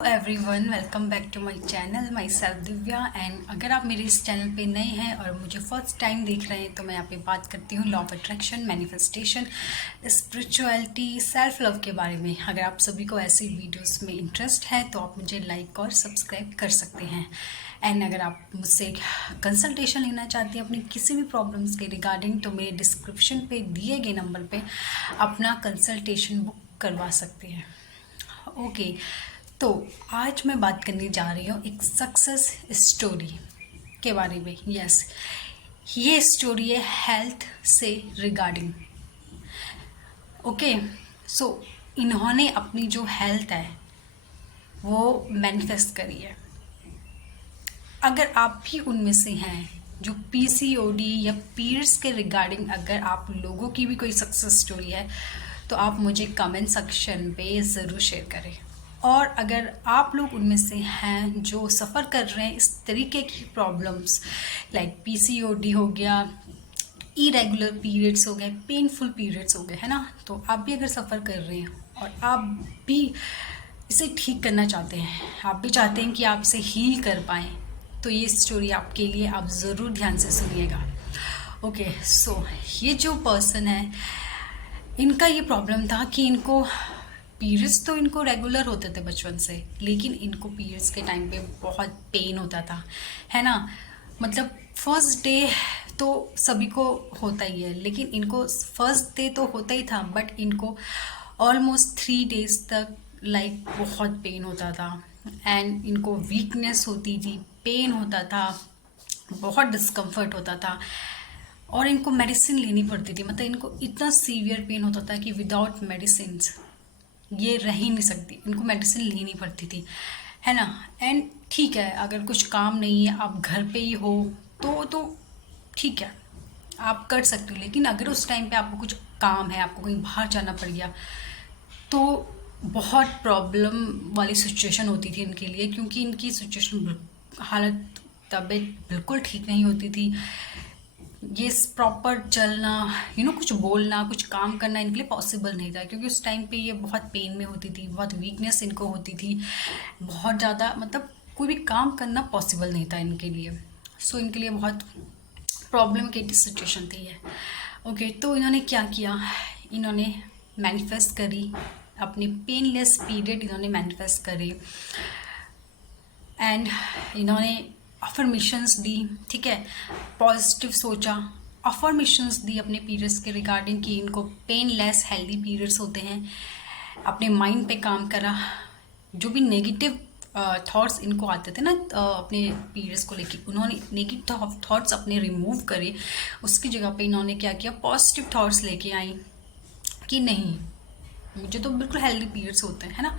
Everyone, welcome back to my channel. Myself Divya. And अगर आप मेरे इस चैनल पे नए हैं और मुझे फर्स्ट टाइम देख रहे हैं तो मैं यहाँ पे बात करती हूँ law of attraction, manifestation, spirituality, self love के बारे में। अगर आप सभी को ऐसी वीडियोस में इंटरेस्ट है तो आप मुझे लाइक और सब्सक्राइब कर सकते हैं। एंड अगर आप मुझसे कंसल्टेशन लेना चाहते हैं अपनी किसी भी प्रॉब्लम्स के रिगार्डिंग तो मेरे डिस्क्रिप्शन पे दिए गए नंबर पे अपना कंसल्टेशन बुक करवा सकते हैं। ओके, तो आज मैं बात करने जा रही हूँ एक सक्सेस स्टोरी के बारे में। यस, ये स्टोरी है हेल्थ से रिगार्डिंग। ओके, सो इन्होंने अपनी जो हेल्थ है वो मैनिफेस्ट करी है। अगर आप भी उनमें से हैं जो पीसीओडी या पीरियड्स के रिगार्डिंग अगर आप लोगों की भी कोई सक्सेस स्टोरी है तो आप मुझे कमेंट सेक्शन पे ज़रूर शेयर करें। और अगर आप लोग उनमें से हैं जो सफ़र कर रहे हैं इस तरीके की प्रॉब्लम्स लाइक पीसीओडी हो गया, इरेगुलर पीरियड्स हो गए, पेनफुल पीरियड्स हो गए, है ना, तो आप भी अगर सफ़र कर रहे हैं और आप भी इसे ठीक करना चाहते हैं, आप भी चाहते हैं कि आप इसे हील कर पाएँ, तो ये स्टोरी आपके लिए, आप ज़रूर ध्यान से सुनिएगा। ओके, सो ये जो पर्सन है इनका ये प्रॉब्लम था कि इनको पीरियड्स तो इनको रेगुलर होते थे बचपन से, लेकिन इनको पीरियड्स के टाइम पे बहुत पेन होता था, है ना। मतलब फर्स्ट डे तो सभी को होता ही है, लेकिन इनको फर्स्ट डे तो होता ही था, बट इनको ऑलमोस्ट 3 डेज तक लाइक बहुत पेन होता था। एंड इनको वीकनेस होती थी, पेन होता था, बहुत डिस्कम्फर्ट होता था और इनको मेडिसिन लेनी पड़ती थी। मतलब इनको इतना सीवियर पेन होता था कि विदाउट मेडिसिन ये रह ही नहीं सकती, इनको मेडिसिन लेनी पड़ती थी, है ना। एंड ठीक है, अगर कुछ काम नहीं है, आप घर पे ही हो तो ठीक है, आप कर सकते हो। लेकिन अगर उस टाइम पे आपको कुछ काम है, आपको कहीं बाहर जाना पड़ गया, तो बहुत प्रॉब्लम वाली सिचुएशन होती थी इनके लिए, क्योंकि इनकी सिचुएशन, हालत, तबीयत बिल्कुल ठीक नहीं होती थी। ये प्रॉपर चलना, कुछ बोलना, कुछ काम करना इनके लिए पॉसिबल नहीं था, क्योंकि उस टाइम पे ये बहुत पेन में होती थी, बहुत वीकनेस इनको होती थी, बहुत ज़्यादा, मतलब कोई भी काम करना पॉसिबल नहीं था इनके लिए। सो इनके लिए बहुत प्रॉब्लम की सिचुएशन थी ये। ओके, तो इन्होंने क्या किया, इन्होंने मैनिफेस्ट करी अपने पेनलेस पीरियड, इन्होंने मैनिफेस्ट करे एंड इन्होंने अफर्मेशंस दी, ठीक है, पॉजिटिव सोचा, अफर्मेशंस दी अपने पीरियड्स के रिगार्डिंग कि इनको पेनलेस हेल्दी पीरियड्स होते हैं। अपने माइंड पे काम करा, जो भी नेगेटिव थॉट्स इनको आते थे ना अपने पीरियड्स को लेके, उन्होंने नेगेटिव थॉट्स अपने रिमूव करे। उसकी जगह पे इन्होंने क्या किया, पॉजिटिव थॉट्स लेके आई कि नहीं, मुझे तो बिल्कुल हेल्दी पीरियड्स होते हैं, है ना।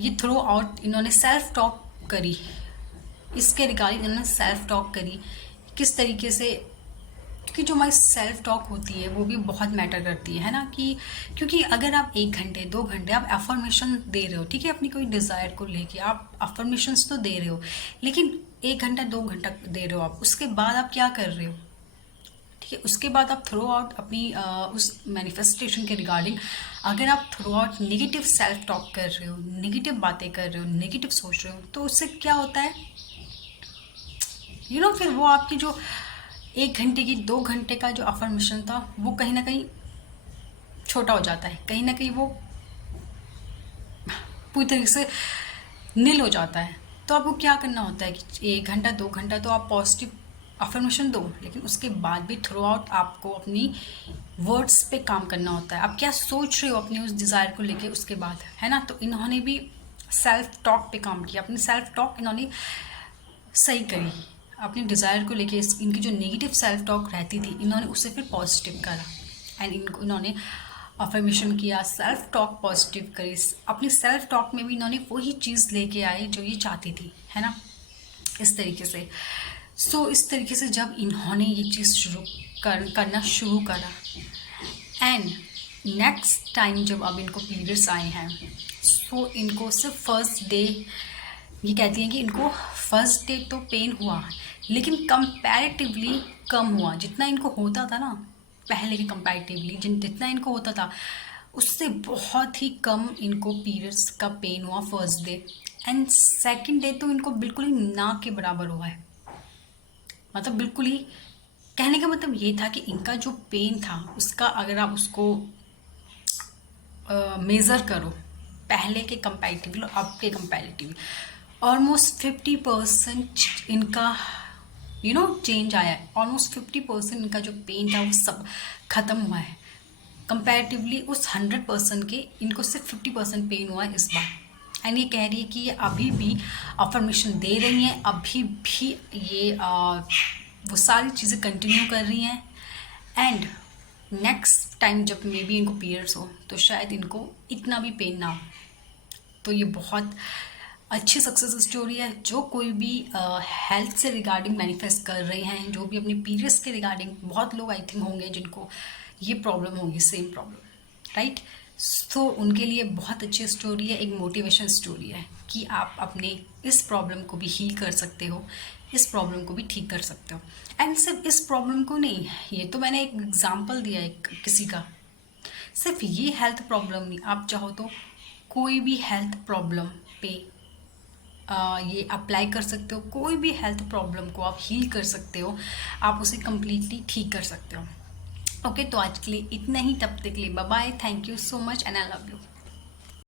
ये थ्रू आउट इन्होंने सेल्फ टॉक करी, इसके रिगार्डिंग इन्होंने सेल्फ टॉक करी किस तरीके से, क्योंकि जो हमारी सेल्फ टॉक होती है वो भी बहुत मैटर करती है ना। कि क्योंकि अगर आप 1 घंटे 2 घंटे आप अफर्मेशन दे रहे हो, ठीक है, अपनी कोई डिज़ायर को लेके आप अफर्मेशंस तो दे रहे हो, लेकिन 1 घंटा 2 घंटा दे रहे हो आप, उसके बाद आप क्या कर रहे हो, ठीक है, उसके बाद आप थ्रू आउट अपनी उस मैनिफेस्टेशन के रिगार्डिंग अगर आप through out negative self talk कर रहे हो, नेगेटिव बातें कर रहे हो, नेगेटिव सोच रहे हो, तो उससे क्या होता है, फिर वो आपकी जो 1 घंटे की 2 घंटे का जो अफर्मेशन था वो कहीं ना कहीं छोटा हो जाता है, कहीं ना कहीं वो पूरी तरीके से नील हो जाता है। तो आपको क्या करना होता है कि 1 घंटा 2 घंटा तो आप पॉजिटिव अफर्मेशन दो, लेकिन उसके बाद भी थ्रू आउट आपको अपनी वर्ड्स पे काम करना होता है। आप क्या सोच रहे हो अपने उस डिज़ायर को लेके उसके बाद, है ना। तो इन्होंने भी सेल्फ टॉक पे काम किया, अपनी सेल्फ टॉक इन्होंने सही करी, अपने डिज़ायर को लेके इनकी जो नेगेटिव सेल्फ टॉक रहती थी इन्होंने उसे फिर पॉजिटिव करा। एंड इन्होंने अफर्मेशन किया, सेल्फ टॉक पॉजिटिव करी, अपनी सेल्फ टॉक में भी इन्होंने वही चीज़ लेके आए जो ये चाहती थी, है ना, इस तरीके से। सो इस तरीके से जब इन्होंने ये चीज़ करना शुरू करा एंड नेक्स्ट टाइम जब अब इनको पीरियड्स आए हैं, सो इनको सिर्फ फर्स्ट डे, ये कहती हैं कि इनको फर्स्ट डे तो पेन हुआ, लेकिन कंपैरेटिवली कम हुआ। जितना इनको होता था ना पहले के कंपैरेटिवली, जितना इनको होता था उससे बहुत ही कम इनको पीरियड्स का पेन हुआ first day. And second day तो इनको बिल्कुल ही ना के बराबर हुआ है, मतलब बिल्कुल ही। कहने का मतलब ये था कि इनका जो पेन था उसका अगर आप उसको मेज़र करो पहले के कंपैरेटिवली और अब के कंपैरेटिवली, ऑलमोस्ट 50% इनका चेंज आया है। ऑलमोस्ट 50% इनका जो पेन था वो सब खत्म हुआ है। कंपैरेटिवली उस 100% के इनको सिर्फ 50% पेन हुआ है इस बार। एंड ये कह रही है कि ये अभी भी अफर्मेशन दे रही हैं, अभी भी ये वो सारी चीज़ें कंटिन्यू कर रही हैं। एंड नेक्स्ट टाइम जब मे बी इनको पीरियड्स हो तो शायद इनको इतना भी पेन ना हो। तो ये बहुत अच्छी सक्सेस स्टोरी है। जो कोई भी हेल्थ से रिगार्डिंग मैनिफेस्ट कर रहे हैं, जो भी अपने पीरियड्स के रिगार्डिंग, बहुत लोग आई थिंक होंगे जिनको ये प्रॉब्लम होगी, सेम प्रॉब्लम, राइट। तो उनके लिए बहुत अच्छी स्टोरी है, एक मोटिवेशन स्टोरी है कि आप अपने इस प्रॉब्लम को भी हील कर सकते हो, इस प्रॉब्लम को भी ठीक कर सकते हो। एंड सिर्फ इस प्रॉब्लम को नहीं, ये तो मैंने एक एग्जाम्पल दिया एक किसी का, सिर्फ ये हेल्थ प्रॉब्लम नहीं, आप चाहो तो कोई भी हेल्थ प्रॉब्लम पे ये अप्लाई कर सकते हो। कोई भी हेल्थ प्रॉब्लम को आप हील कर सकते हो, आप उसे कम्प्लीटली ठीक कर सकते हो। ओके, तो आज के लिए इतना ही, तब तक के लिए bye bye, thank you so much and I love you.